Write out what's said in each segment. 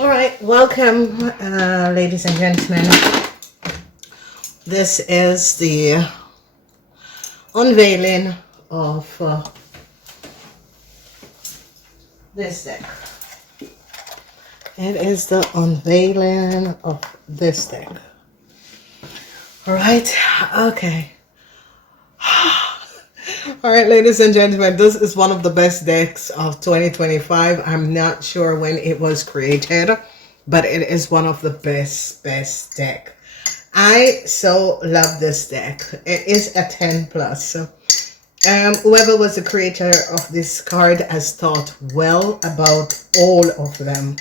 All right, welcome, ladies and gentlemen. This is the unveiling of this deck. It is the unveiling of this deck. All right, okay. All right, ladies and gentlemen, this is one of the best decks of 2025. I'm not sure when it was created, but it is one of the best deck. I so love this deck. It is a 10 plus. Whoever was the creator of this card has thought well about all of them.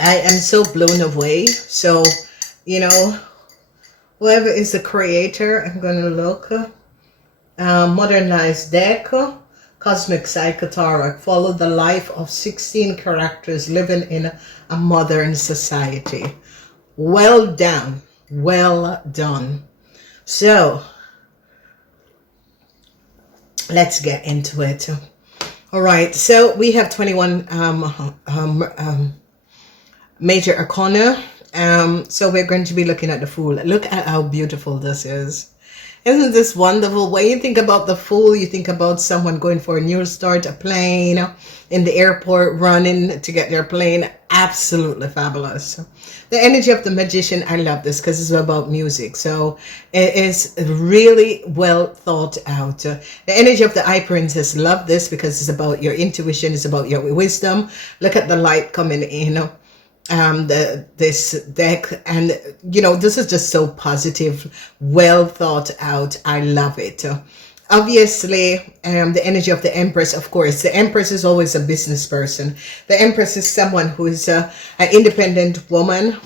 I am so blown away. So, you know, whoever is the creator, I'm going to look. Modernized deck, cosmic psychotarot, follow the life of 16 characters living in a modern society. Well done, well done. So let's get into it. All right, so we have 21 major arcana. So we're going to be looking at the Fool. Look at how beautiful this is. Isn't this wonderful? When you think about the Fool, you think about someone going for a new start, a plane, in the airport, running to get their plane. Absolutely fabulous. The energy of the Magician, I love this because it's about music. So it is really well thought out. The energy of the Eye Princess, love this because it's about your intuition, it's about your wisdom. Look at the light coming in. This deck, and you know, this is just so positive, well thought out. I love it. Obviously, the energy of the Empress, of course. The Empress is always a business person. The Empress is someone who is an independent woman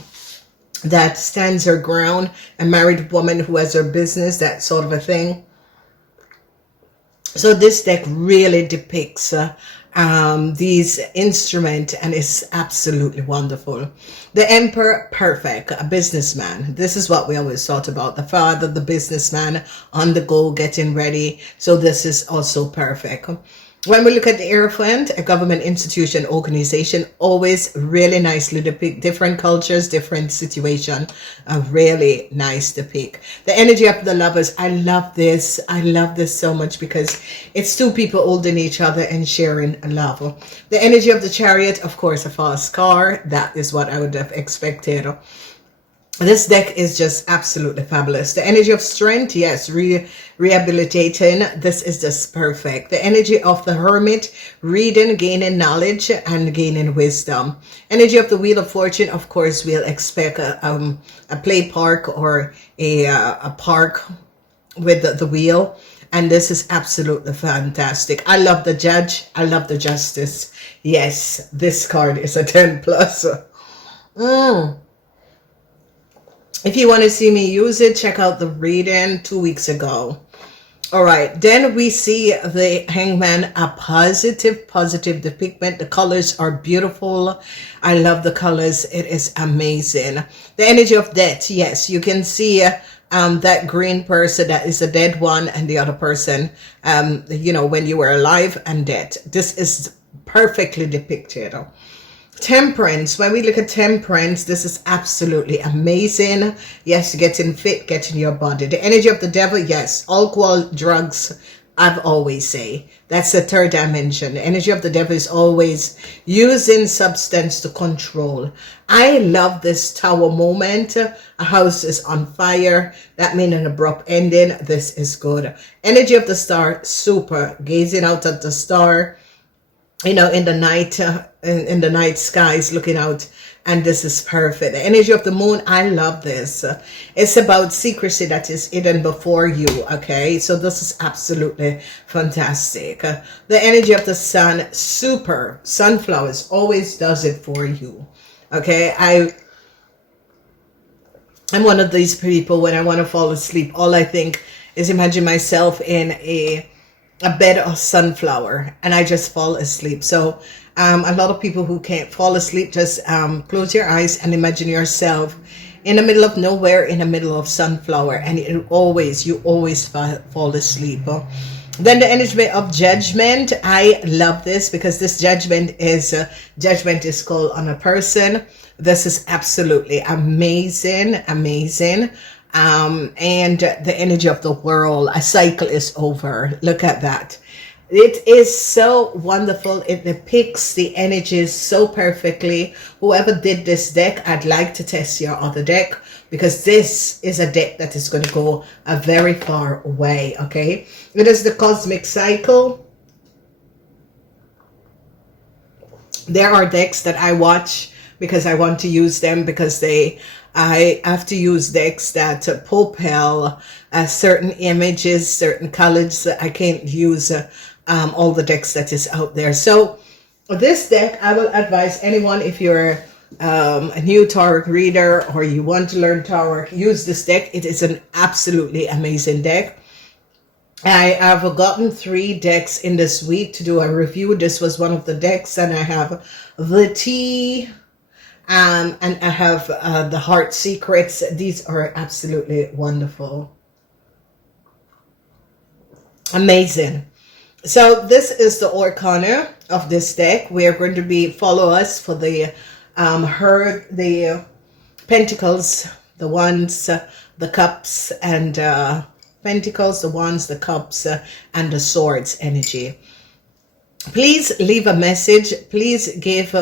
that stands her ground, a married woman who has her business, that sort of a thing. So this deck really depicts these instruments, and it's absolutely wonderful. The Emperor, perfect, a businessman. This is what we always thought about. The father, the businessman, on the go, getting ready. So this is also perfect. When we look at the Hierophant, a government institution, organization, always really nicely depict different cultures, different situation. Really nice to pick. The energy of the Lovers, I love this. I love this so much because it's two people holding each other and sharing love. The energy of the Chariot, of course, a fast car. That is what I would have expected. This deck is just absolutely fabulous. The energy of Strength, yes, rehabilitating. This is just perfect. The energy of the Hermit, reading, gaining knowledge, and gaining wisdom. Energy of the Wheel of Fortune, of course, we'll expect a play park or a park with the wheel. And this is absolutely fantastic. I love the Judge. I love the Justice. Yes, this card is a 10 plus. If you want to see me use it, check out the reading 2 weeks ago. All right, then we see the Hangman, a positive depiction. The colors are beautiful. I love the colors. It is amazing. The energy of death, yes, you can see that green person that is a dead one, and the other person, you know, when you were alive and dead. This is perfectly depicted. Temperance, when we look at Temperance, this is absolutely amazing. Yes, getting fit, getting your body. The energy of the Devil, yes, alcohol, drugs, I've always say. That's the third dimension. The energy of the Devil is always using substance to control. I love this Tower moment. A house is on fire. That means an abrupt ending. This is good. Energy of the Star, super. Gazing out at the star, you know, in the night, in the night skies, looking out, and this is perfect. The energy of the Moon, I love this. It's about secrecy that is hidden before you. Okay, so this is absolutely fantastic. The energy of the Sun, super. Sunflowers always does it for you. Okay, I'm one of these people, when I want to fall asleep, all I think is imagine myself in a bed of sunflower, and I just fall asleep. So a lot of people who can't fall asleep, just close your eyes and imagine yourself in the middle of nowhere, in the middle of sunflower, and you always fall asleep. Then the energy of judgment. I love this because this judgment is called on a person. This is absolutely amazing, amazing. And the energy of the world. A cycle is over. Look at that. It is so wonderful. It depicts the energies so perfectly. Whoever did this deck, I'd like to test your other deck, because this is a deck that is going to go a very far way, okay? It is the cosmic cycle. There are decks that I watch because I want to use them, because I have to use decks that propel certain images, certain colors. I can't use all the decks that is out there. So this deck, I will advise anyone, if you're a new tarot reader or you want to learn tarot, use this deck. It is an absolutely amazing deck. I have gotten 3 decks in this week to do a review. This was one of the decks, and I have the tea, and I have the Heart Secrets. These are absolutely wonderful. Amazing. So this is the Arcana of this deck. We are going to be follow us for the the Pentacles, the Wands, the Cups, and Pentacles, the Wands, the Cups, and the Swords energy. Please leave a message. Please give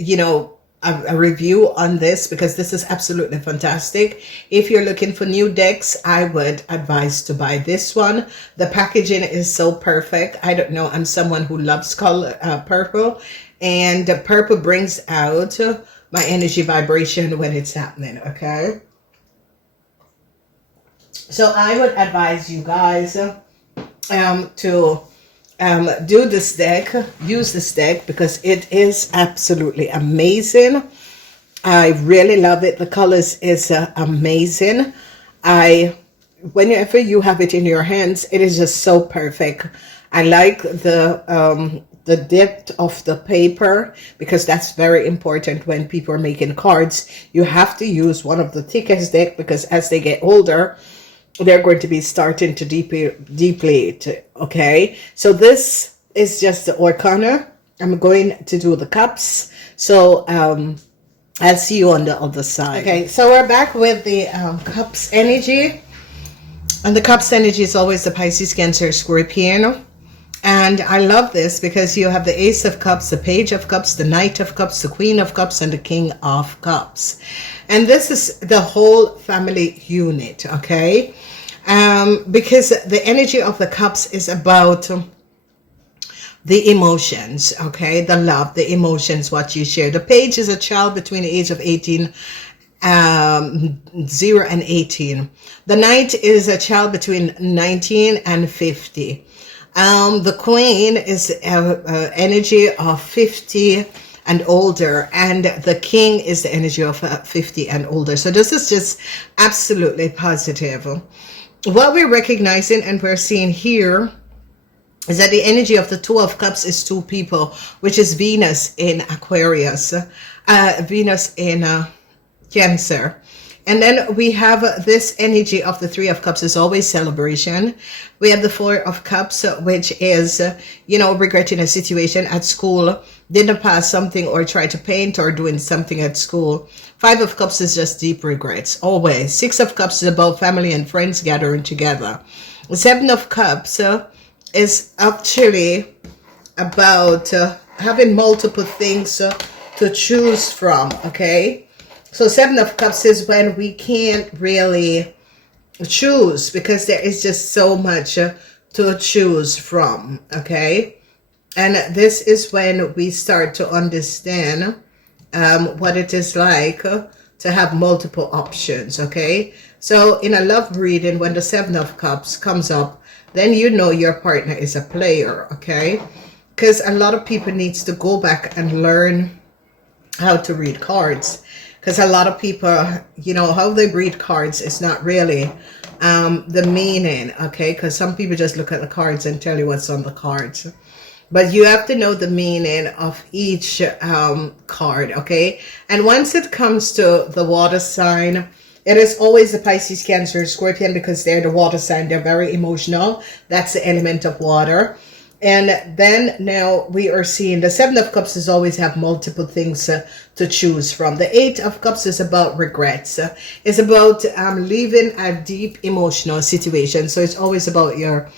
you know, a review on this, because this is absolutely fantastic. If you're looking for new decks, I would advise to buy this one. The packaging is so perfect. I don't know, I'm someone who loves color purple, and purple brings out my energy vibration when it's happening, okay? So I would advise you guys to do this deck, use this deck, because it is absolutely amazing. I really love it. The colors is amazing. Whenever you have it in your hands, it is just so perfect. I like the depth of the paper, because that's very important when people are making cards. You have to use one of the thickest deck, because as they get older, they're going to be starting to deplete, okay? So this is just the Arcana. I'm going to do the Cups. So I'll see you on the other side. Okay, so we're back with the Cups energy. And the Cups energy is always the Pisces, Cancer, Scorpion. And I love this because you have the Ace of Cups, the Page of Cups, the Knight of Cups, the Queen of Cups, and the King of Cups. And this is the whole family unit, okay? Because the energy of the Cups is about the emotions, okay? The love, the emotions, what you share. The Page is a child between the age of 0 and 18. The Knight is a child between 19 and 50. The Queen is energy of 50 and older, and the King is the energy of 50 and older. So this is just absolutely positive. What we're recognizing and we're seeing here is that the energy of the Two of Cups is 2 people, which is Venus in Aquarius, Venus in Cancer. And then we have this energy of the Three of Cups is always celebration. We have the Four of Cups, which is, you know, regretting a situation at school, didn't pass something or try to paint or doing something at school. Five of Cups is just deep regrets, always. Six of Cups is about family and friends gathering together. Seven of Cups is actually about having multiple things to choose from, okay? So Seven of Cups is when we can't really choose because there is just so much to choose from, okay? And this is when we start to understand what it is like to have multiple options, okay? So in a love reading, when the Seven of Cups comes up, then you know your partner is a player, okay? Because a lot of people needs to go back and learn how to read cards. Because a lot of people, you know, how they read cards is not really the meaning, okay? Because some people just look at the cards and tell you what's on the cards. But you have to know the meaning of each card, okay? And once it comes to the water sign, It is always the Pisces, Cancer, Scorpion, because they're the water sign. They're very emotional. That's the element of water. And then now we are seeing the Seven of Cups is always have multiple things to choose from. The Eight of Cups is about regrets. It's about leaving a deep emotional situation. So it's always about your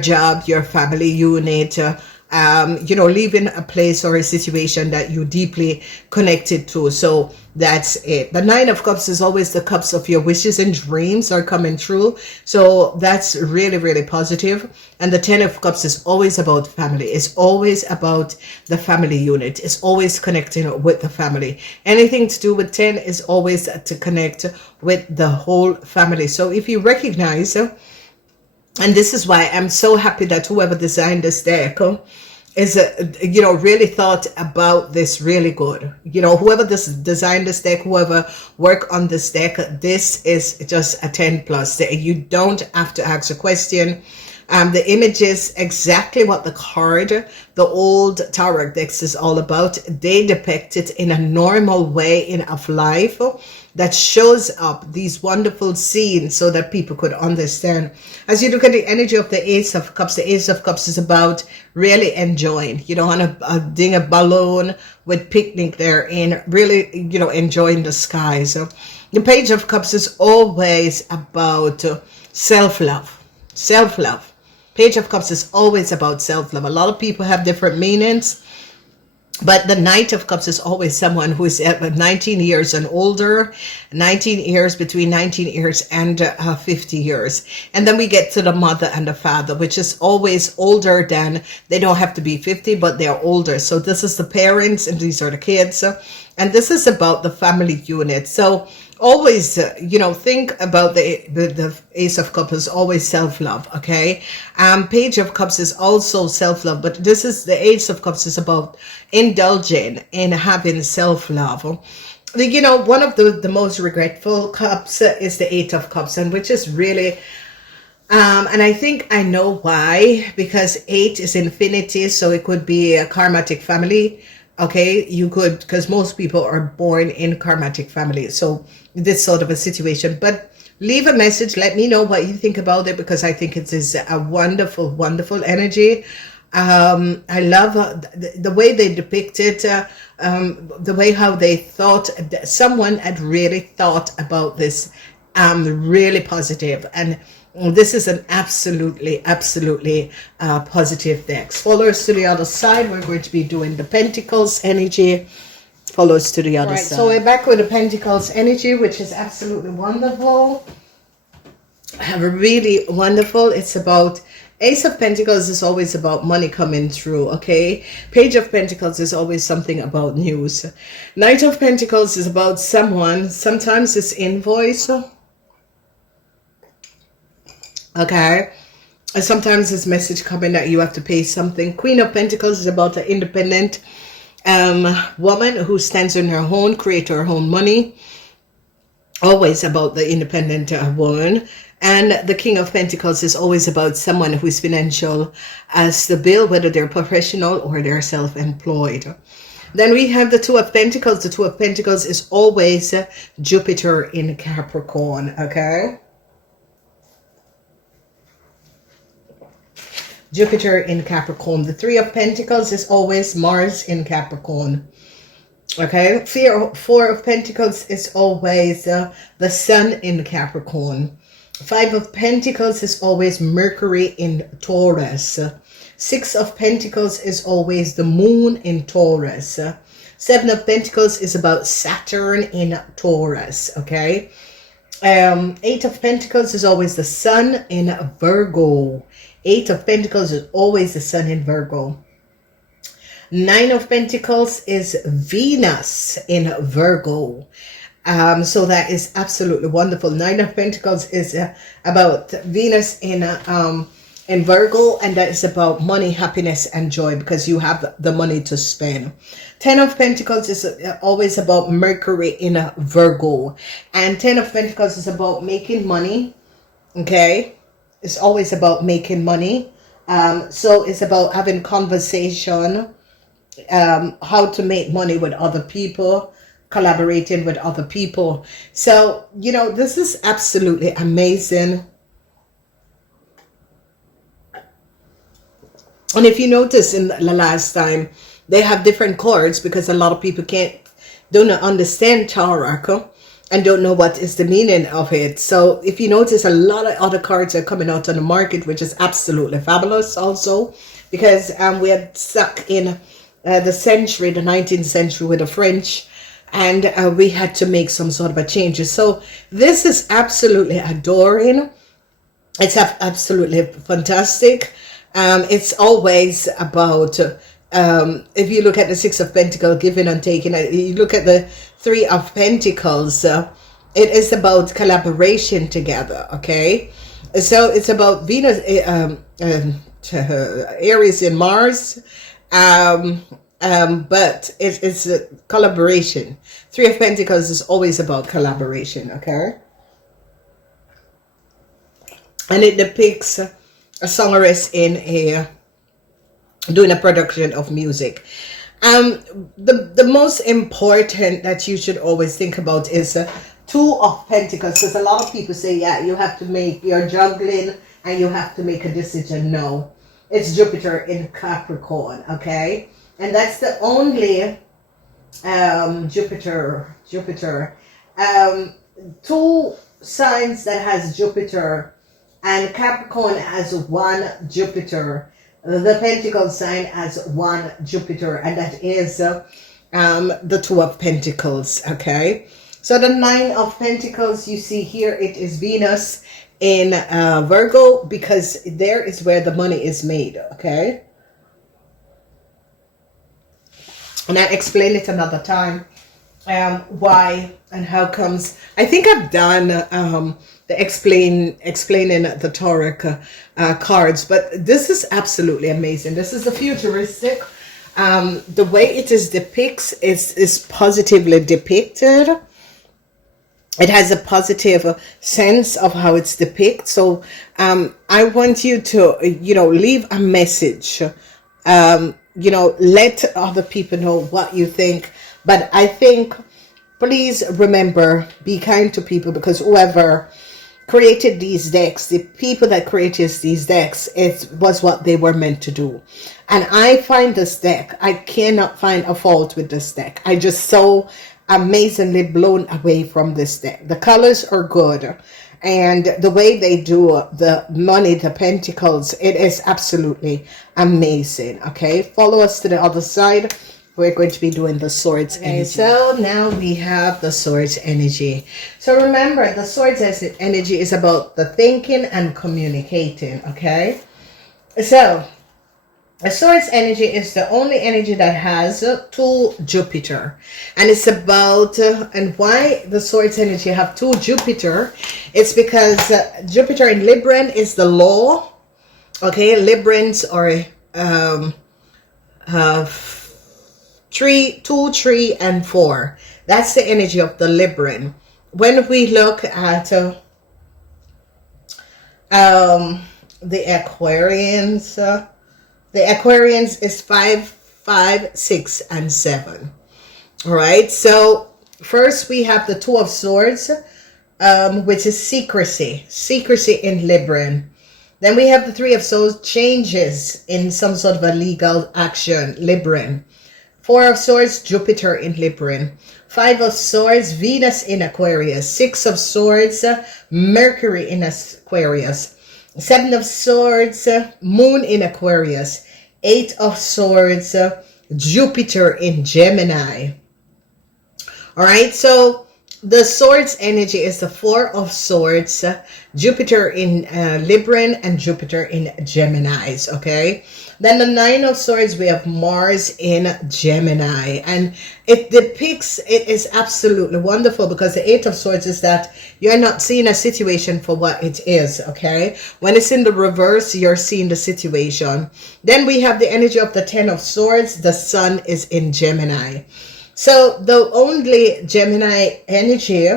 job, your family unit, you know, leaving a place or a situation that you deeply connected to. So that's it. The Nine of Cups is always the cups of your wishes and dreams are coming true. So that's really, really positive. And the Ten of Cups is always about family. It's always about the family unit. It's always connecting with the family. Anything to do with 10 is always to connect with the whole family. So if you recognize, and this is why I'm so happy that whoever designed this deck is, you know, really thought about this really good. You know, whoever designed this deck, whoever worked on this deck, this is just a 10 plus. You don't have to ask a question. The image is exactly what the card, the old tarot decks, is all about. They depict it in a normal way of life that shows up these wonderful scenes so that people could understand. As you look at the energy of the Ace of Cups, the Ace of Cups is about really enjoying, you know, on a ding a balloon with picnic there in really, you know, enjoying the skies. So the Page of Cups is always about self-love, self-love. Page of Cups is always about self-love. A lot of people have different meanings, but the Knight of Cups is always someone who is 19 years and older, 19 years, between 19 years and 50 years. And then we get to the mother and the father, which is always older than, they don't have to be 50, but they're older. So this is the parents and these are the kids. And this is about the family unit. So always, you know, think about the Ace of Cups is always self-love, okay? Page of Cups is also self-love, but this is the Ace of Cups is about indulging in having self-love. You know, one of the most regretful cups is the Eight of Cups, and which is really, and I think I know why, because 8 is infinity, so it could be a karmatic family. Okay, you could, because most people are born in karmatic families. So this sort of a situation, but leave a message. Let me know what you think about it, because I think it is a wonderful, wonderful energy. I love the way they depict it, the way how they thought, someone had really thought about this, really positive. And this is an absolutely positive deck. Follow us to the other side. We're going to be doing the Pentacles energy. Follow us to the other side. So we're back with the Pentacles energy, which is absolutely wonderful. Really wonderful. It's about Ace of Pentacles is always about money coming through, okay? Page of Pentacles is always something about news. Knight of Pentacles is about someone. Sometimes it's invoice. Okay, and sometimes this message coming that you have to pay something. Queen of Pentacles is about an independent woman who stands on her own, create her own money. Always about the independent woman. And the King of Pentacles is always about someone who is financial stable, whether they're professional or they're self-employed. Then we have the Two of Pentacles. The Two of Pentacles is always Jupiter in Capricorn, okay? Jupiter in Capricorn. The Three of Pentacles is always Mars in Capricorn. Okay. Four of Pentacles is always the Sun in Capricorn. Five of Pentacles is always Mercury in Taurus. Six of Pentacles is always the Moon in Taurus. Seven of Pentacles is about Saturn in Taurus. Okay. Eight of Pentacles is always the Sun in Virgo. Eight of Pentacles is always the Sun in Virgo. Nine of Pentacles is Venus in Virgo. So that is absolutely wonderful. Nine of Pentacles is about Venus in Virgo, and that is about money, happiness, and joy, because you have the money to spend. 10 of Pentacles is always about Mercury in Virgo, and 10 of Pentacles is about making money. Okay. It's always about making money. So it's about having conversation, how to make money with other people. collaborating with other people. So, you know, this is absolutely amazing. And if you notice in the last time, they have different cards because a lot of people don't understand tarot and don't know what is the meaning of it. So if you notice, a lot of other cards are coming out on the market, which is absolutely fabulous also, because we had stuck in the 19th century with the French, and we had to make some sort of a changes. So this is absolutely adoring. It's absolutely fantastic. It's always about, if you look at the Six of Pentacles, giving and taking, you look at the Three of Pentacles, it is about collaboration together, okay? So it's about Venus, Aries in Mars, but it's a collaboration. Three of Pentacles is always about collaboration, okay? And it depicts a songstress in doing a production of music. The most important that you should always think about is Two of Pentacles, because a lot of people say, yeah, you have to make, you're juggling and you have to make a decision. No, it's Jupiter in Capricorn, okay? And that's the only Jupiter, two signs that has Jupiter, and Capricorn has one Jupiter. The Pentacle sign has one Jupiter, and that is the Two of Pentacles, okay? So the Nine of Pentacles, you see here, it is Venus in Virgo, because there is where the money is made, okay? And I'll explain it another time, why and how comes. I think I've done the explaining the tarot cards, but this is absolutely amazing. This is the futuristic. The way it is depicts is positively depicted. It has a positive sense of how it's depicted. So I want you to, you know, leave a message. You know, let other people know what you think. But I think, please remember, be kind to people, because whoever created these decks, the people that created these decks, it was what they were meant to do. And I find this deck, I cannot find a fault with this deck. I just so amazingly blown away from this deck. The colors are good, and the way they do the money, the pentacles, it is absolutely amazing. Okay, follow us to the other side. We're going to be doing the swords energy. So now we have the swords energy. So remember, the swords energy is about the thinking and communicating, okay? So the swords energy is the only energy that has two Jupiter. And it's about, and why the swords energy have two Jupiter, it's because Jupiter in Libran is the law, okay? Librans are 2, 3, and 4. That's the energy of the Libran. When we look at the Aquarians, the Aquarians is 5, 5, 6, and 7. All right. So first we have the Two of Swords, which is secrecy in Libran. Then we have the Three of Swords, changes in some sort of a legal action, Libran. Four of Swords, Jupiter in Libran. Five of Swords, Venus in Aquarius. Six of Swords, Mercury in Aquarius. Seven of Swords, Moon in Aquarius. Eight of Swords, Jupiter in Gemini. All right, so the Swords energy is the Four of Swords, Jupiter in Libran, and Jupiter in Geminis, okay? Then the Nine of Swords, we have Mars in Gemini, and it depicts, it is absolutely wonderful, because the Eight of Swords is that you're not seeing a situation for what it is, okay? When it's in the reverse, you're seeing the situation. Then we have the energy of the Ten of Swords, the Sun is in Gemini. So the only Gemini energy,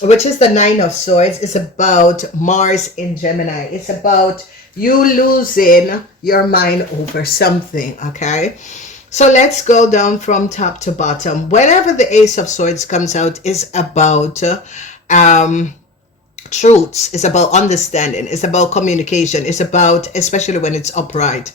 which is the Nine of Swords, is about Mars in Gemini. It's about you losing your mind over something, okay? So let's go down from top to bottom. Whenever the Ace of Swords comes out, is about truths, it's about understanding, it's about communication, it's about, especially when it's upright.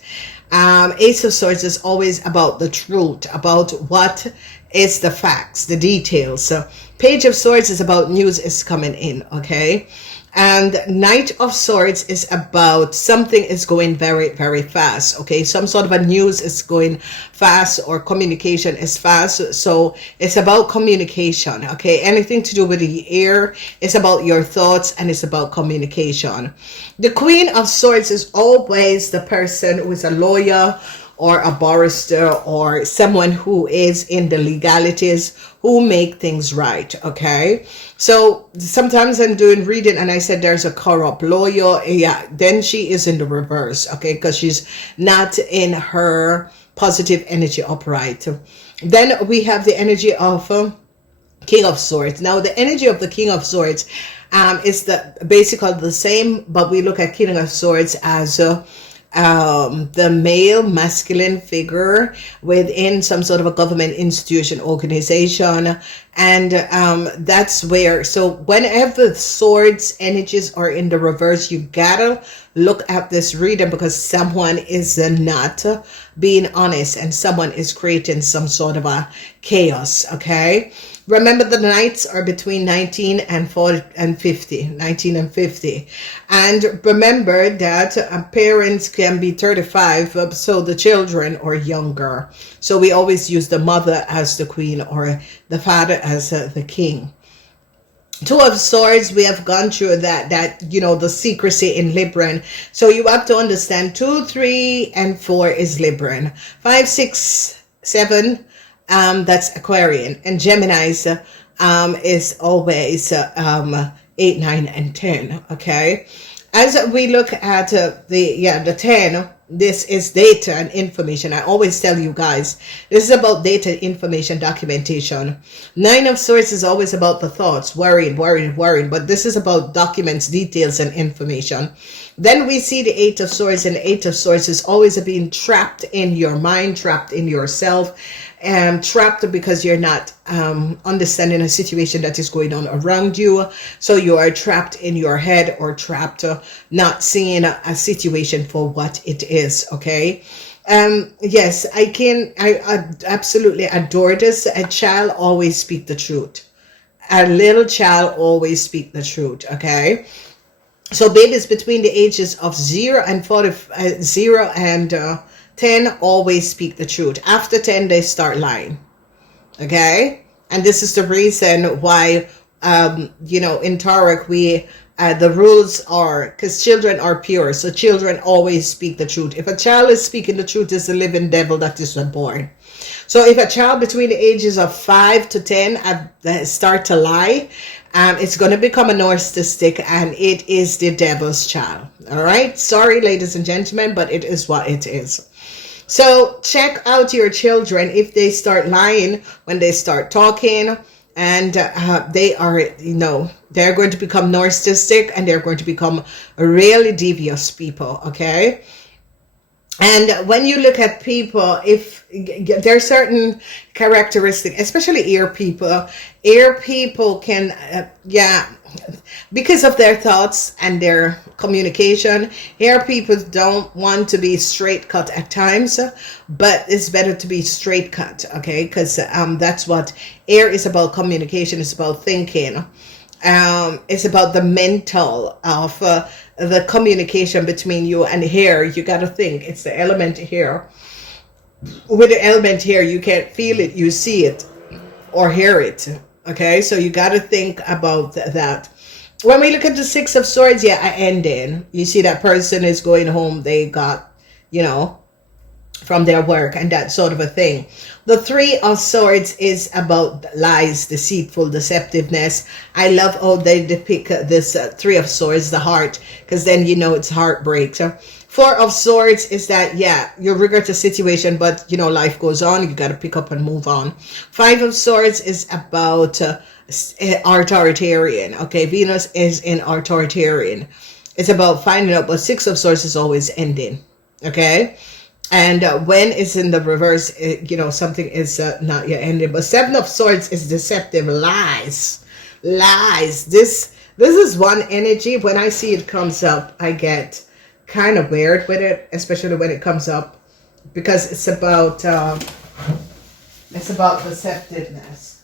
Ace of Swords is always about the truth, about what is the facts, the details. So Page of Swords is about news is coming in, okay? And Knight of Swords is about something is going very, very fast, okay? Some sort of a news is going fast, or communication is fast. So it's about communication, okay? Anything to do with the air, it's about your thoughts, and it's about communication. The Queen of Swords is always the person who is a lawyer, or a barrister, or someone who is in the legalities, who make things right, okay? So sometimes I'm doing reading and I said there's a corrupt lawyer, yeah, then she is in the reverse, okay? Because she's not in her positive energy upright. Then we have the energy of King of Swords. Now the energy of the King of Swords is basically the same, but we look at King of Swords as the male masculine figure within some sort of a government institution, organization, and that's where, so whenever swords energies are in the reverse, you gotta look at this reading, because someone is not being honest and someone is creating some sort of a chaos, okay? Remember, the nights are between 19 and 40 and 50, 19 and 50. And remember that parents can be 35, so the children are younger. So we always use the mother as the queen, or the father as the king. Two of Swords, we have gone through that you know, the secrecy in Libran. So you have to understand 2, 3, and 4 is Libran. 5, 6, 7, that's Aquarian, and Gemini's is always 8, 9, and 10. Okay, as we look at the 10, this is data and information. I always tell you guys, this is about data, information, documentation. 9 of Swords is always about the thoughts, worrying, but this is about documents, details, and information. Then we see the 8 of Swords, and the 8 of Swords is always being trapped in your mind, trapped in yourself, and trapped because you're not understanding a situation that is going on around you. So you are trapped in your head, or trapped not seeing a situation for what it is, okay? Yes, I absolutely adore this. A child always speak the truth. A little child always speak the truth, okay? So babies between the ages of 0 and 10 always speak the truth. After 10, they start lying, okay? And this is the reason why, you know, in Taurus, the rules are, because children are pure, so children always speak the truth. If a child is speaking the truth, it's a living devil that is born. So if a child between the ages of 5 to 10 start to lie, it's going to become a narcissistic, and it is the devil's child. All right. Sorry, ladies and gentlemen, but it is what it is. So check out your children. If they start lying, when they start talking, and they are, you know, they're going to become narcissistic, and they're going to become really devious people. Okay. And when you look at people, if there are certain characteristics, especially air people can, because of their thoughts and their communication, air people don't want to be straight cut at times, but it's better to be straight cut, okay? Because that's what air is about. Communication is about thinking. It's about the mental of the communication between you and here. You got to think. It's the element here. With the element here, you can't feel it, you see it or hear it. Okay, so you got to think about that. When we look at the 6 of Swords, I ended. You see that person is going home. They got, you know, from their work and that sort of a thing. The 3 of Swords is about lies, deceitful, deceptiveness. I love how they depict this 3 of Swords, the heart, because then you know it's heartbreak. So 4 of Swords is that, you regret a situation, but you know, life goes on. You got to pick up and move on. 5 of Swords is about authoritarian. Okay, Venus is in authoritarian. It's about finding out, but 6 of Swords is always ending. Okay. And when it's in the reverse, something is not yet ended. But Seven of Swords is deceptive, lies. This is one energy. When I see it comes up, I get kind of weird with it, especially when it comes up, because it's about deceptiveness.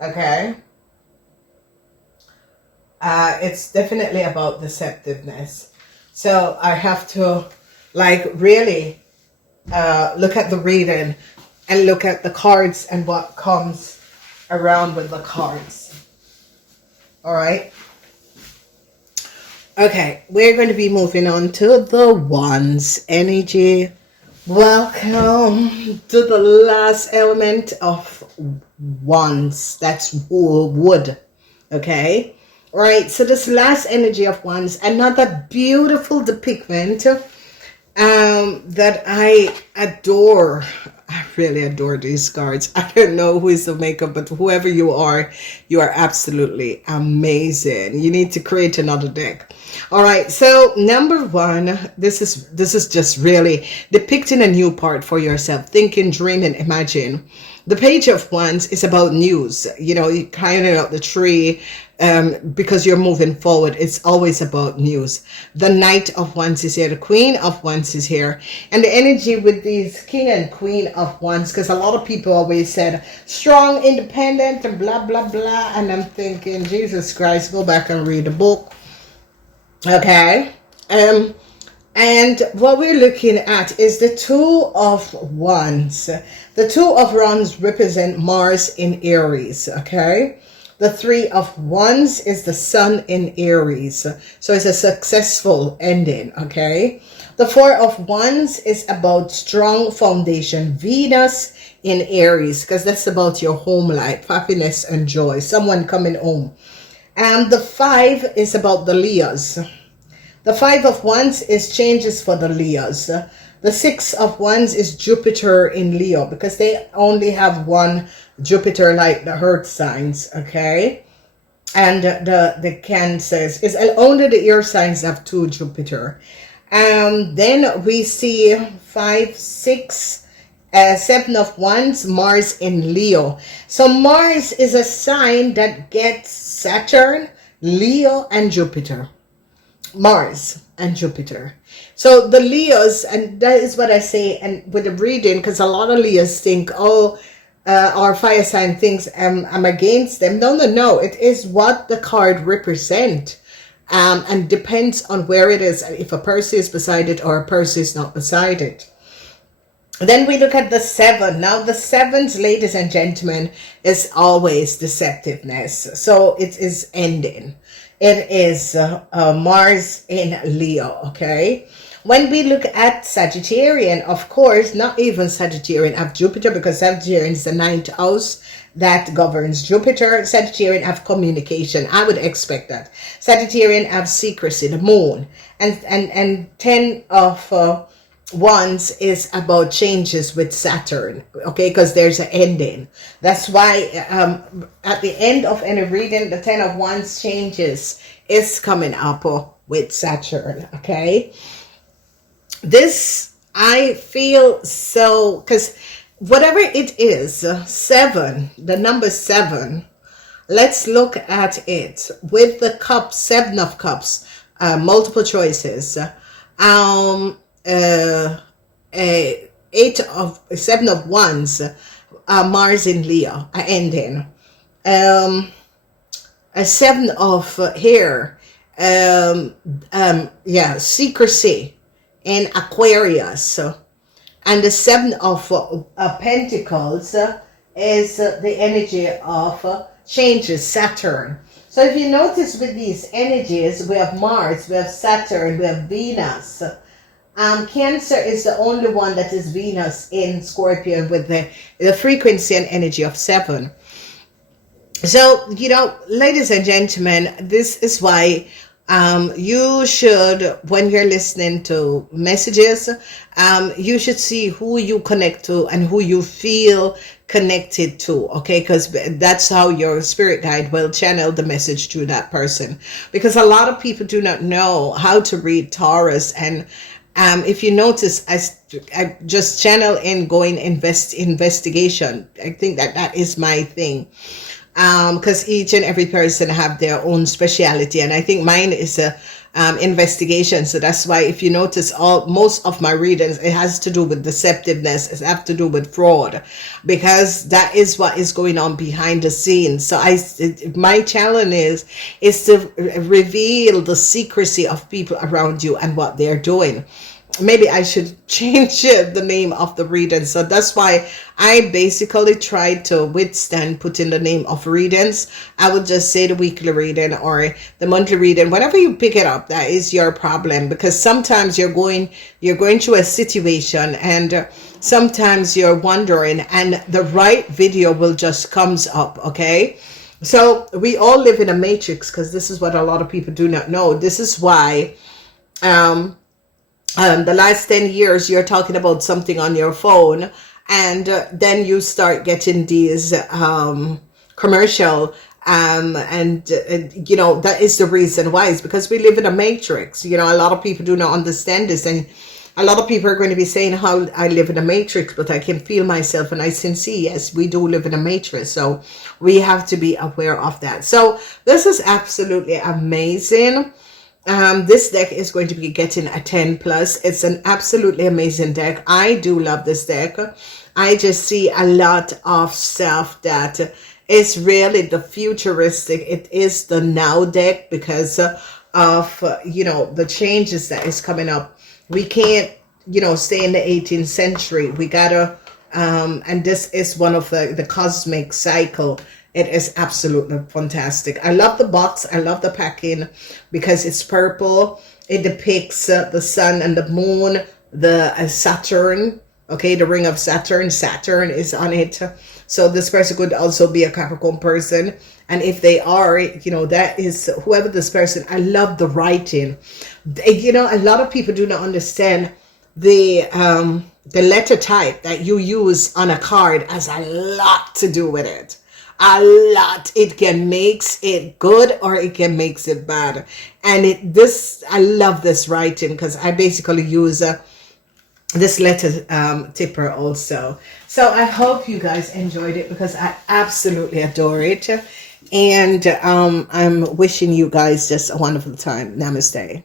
Okay. It's definitely about deceptiveness. So I have to really look at the reading and look at the cards and what comes around with the cards. All right. Okay, we're going to be moving on to the Wands energy. Welcome to the last element of Wands. That's wood. Okay. All right. So this last energy of Wands, another beautiful depiction that I adore. I really adore these cards. I don't know who is the maker, but whoever you are absolutely amazing. You need to create another deck. All right, so number one, this is just really depicting a new part for yourself. Thinking, dreaming, imagine. The Page of Wands is about news. You climbing up the tree because you're moving forward. It's always about news. The Knight of Wands is here. The Queen of Wands is here. And the energy with these King and Queen of Wands, because a lot of people always said strong, independent, and blah, blah, blah. And I'm thinking, Jesus Christ, go back and read the book. Okay. And what we're looking at is the Two of Wands. The Two of Wands represent Mars in Aries, okay? The Three of Wands is the Sun in Aries. So it's a successful ending, okay? The Four of Wands is about strong foundation. Venus in Aries, because that's about your home life, happiness and joy, someone coming home. And the Five is about the Leos. The Five of Wands is changes for the Leos. The Six of Wands is Jupiter in Leo, because they only have one Jupiter, like the earth signs, okay? And the Cancers is only the air signs have two Jupiter. Then we see 5, 6, 7 of Wands, Mars in Leo. So Mars is a sign that gets Saturn, Leo, and Jupiter. Mars and Jupiter. So the Leos, and that is what I say, and with the reading, because a lot of Leos think, our fire sign thinks I'm against them. No. It is what the card represent, and depends on where it is, if a person is beside it or a person is not beside it. Then we look at the 7. Now the 7s, ladies and gentlemen, is always deceptiveness. So it is ending. It is Mars in Leo, okay? When we look at Sagittarian, of course, not even Sagittarian have Jupiter, because Sagittarian is the 9th house that governs Jupiter. Sagittarian have communication. I would expect that. Sagittarian have secrecy, the moon. And 10 of Wands is about changes with Saturn, okay, because there's an ending. That's why at the end of any reading, the 10 of Wands changes is coming up with Saturn, okay? This, I feel so, because whatever it is, 7, the number 7, let's look at it with the cups, 7 of cups, multiple choices. 7 of Wands, Mars in Leo, ending. A 7 of here, secrecy in Aquarius. And the 7 of Pentacles is the energy of changes, Saturn. So if you notice with these energies, we have Mars, we have Saturn, we have Venus. Cancer is the only one that is Venus in Scorpio with the frequency and energy of 7. So, ladies and gentlemen, this is why you should, when you're listening to messages, you should see who you connect to and who you feel connected to, okay? Because that's how your spirit guide will channel the message to that person. Because a lot of people do not know how to read Taurus. And if you notice, I just channel in going investigation. I think that is my thing. Because each and every person have their own speciality, and I think mine is a investigation. So that's why, if you notice, most of my readings, it has to do with deceptiveness. It has to do with fraud, because that is what is going on behind the scenes. So my challenge is to reveal the secrecy of people around you and what they're doing. Maybe I should change the name of the reading. So that's why I basically tried to withstand putting the name of readings. I would just say the weekly reading or the monthly reading. Whenever you pick it up, that is your problem, because sometimes you're going through a situation, and sometimes you're wondering, and the right video will just comes up, okay? So we all live in a matrix, because this is what a lot of people do not know. This is why the last 10 years you're talking about something on your phone, and then you start getting these commercial and you know, that is the reason why. It's because we live in a matrix. You know, a lot of people do not understand this, and a lot of people are going to be saying how I live in a matrix, but I can feel myself and I can see, yes, we do live in a matrix. So we have to be aware of that. So this is absolutely amazing. This deck is going to be getting a 10 plus. It's an absolutely amazing deck. I do love this deck. I just see a lot of stuff that is really the futuristic. It is the now deck, because of you know, the changes that is coming up. We can't, you know, stay in the 18th century. We gotta and this is one of the cosmic cycle. It is absolutely fantastic. I love the box. I love the packing, because it's purple. It depicts the sun and the moon, the Saturn. Okay, the ring of Saturn. Saturn is on it. So this person could also be a Capricorn person. And if they are, you know, that is whoever this person. I love the writing. You know, a lot of people do not understand the letter type that you use on a card has a lot to do with it. A lot. It can makes it good, or it can makes it bad. And I love this writing, because I basically use this letter tipper also. So I hope you guys enjoyed it, because I absolutely adore it. And I'm wishing you guys just a wonderful time. Namaste.